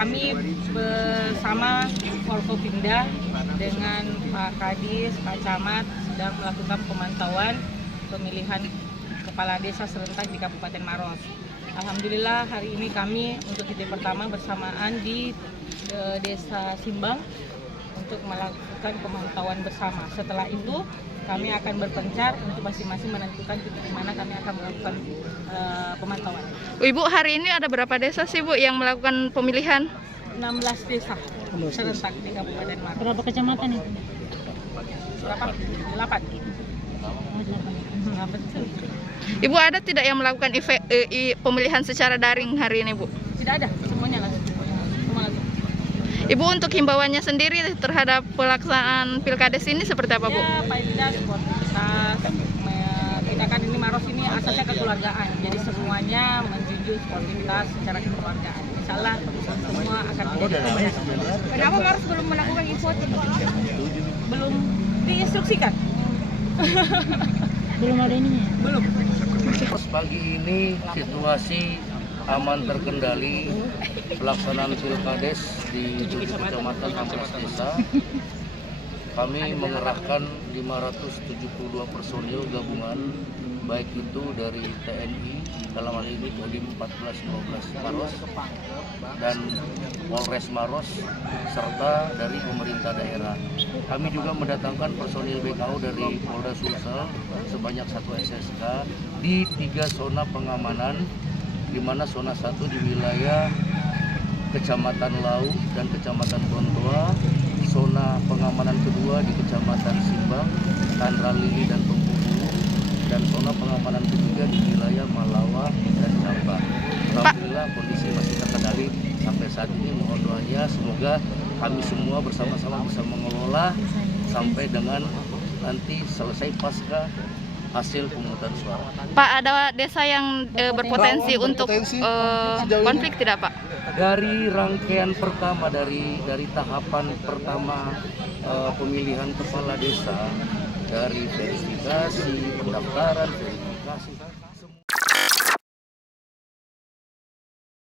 kami bersama Forkopimda dengan Pak Kadis, Pak Camat sedang melakukan pemantauan pemilihan kepala desa serentak di Kabupaten Maros. Alhamdulillah hari ini kami untuk titik pertama bersamaan di Desa Simbang untuk melakukan pemantauan bersama. Setelah itu kami akan berpencar untuk masing-masing menentukan titik di mana kami akan melakukan pemantauan. Ibu, hari ini ada berapa desa sih Bu yang melakukan pemilihan? 16 desa serentak di Kabupaten Maros. Berapa kecamatan itu? Berapa? 8. Betul. Ibu, ada tidak yang melakukan pemilihan secara daring hari ini Bu? Tidak ada, semuanya langsung. Semua langsung. Ibu, untuk himbauannya sendiri terhadap pelaksanaan pilkades ini seperti apa Bu? Ya, paling sportivitas. Kita kan ini Maros ini asasnya kekeluargaan, jadi semuanya menjunjung sportivitas secara kekeluargaan. Insyaallah semua akan menjadi kemenangan. Kenapa Maros belum melakukan e-voting? Belum diinstruksikan. Belum ada ininya. Belum. Pagi ini situasi aman terkendali, pelaksanaan pilkades di 7 kecamatan 16 desa. Kami mengerahkan 572 personil gabungan, baik itu dari TNI, dalam hal ini Kodim 1412 Maros, dan Polres Maros, serta dari pemerintah daerah. Kami juga mendatangkan personil BKO dari Polda Sulsel sebanyak 1 SSK di 3 zona pengamanan, di mana zona 1 di wilayah Kecamatan Lau dan Kecamatan Bontoa, zona pengamanan kedua di Kecamatan Simbang, Tanra Lili dan Pembubu, dan zona pengamanan ketiga di wilayah Malawa dan Jamba. Alhamdulillah kondisi masih terkendali sampai saat ini. Mohon doanya semoga kami semua bersama-sama bisa mengelola sampai dengan nanti selesai pasca hasil pemungutan suara. Pak, ada desa yang berpotensi untuk konflik tidak Pak? Dari rangkaian pertama, dari tahapan pertama pemilihan kepala desa, dari verifikasi, pendaftaran, verifikasi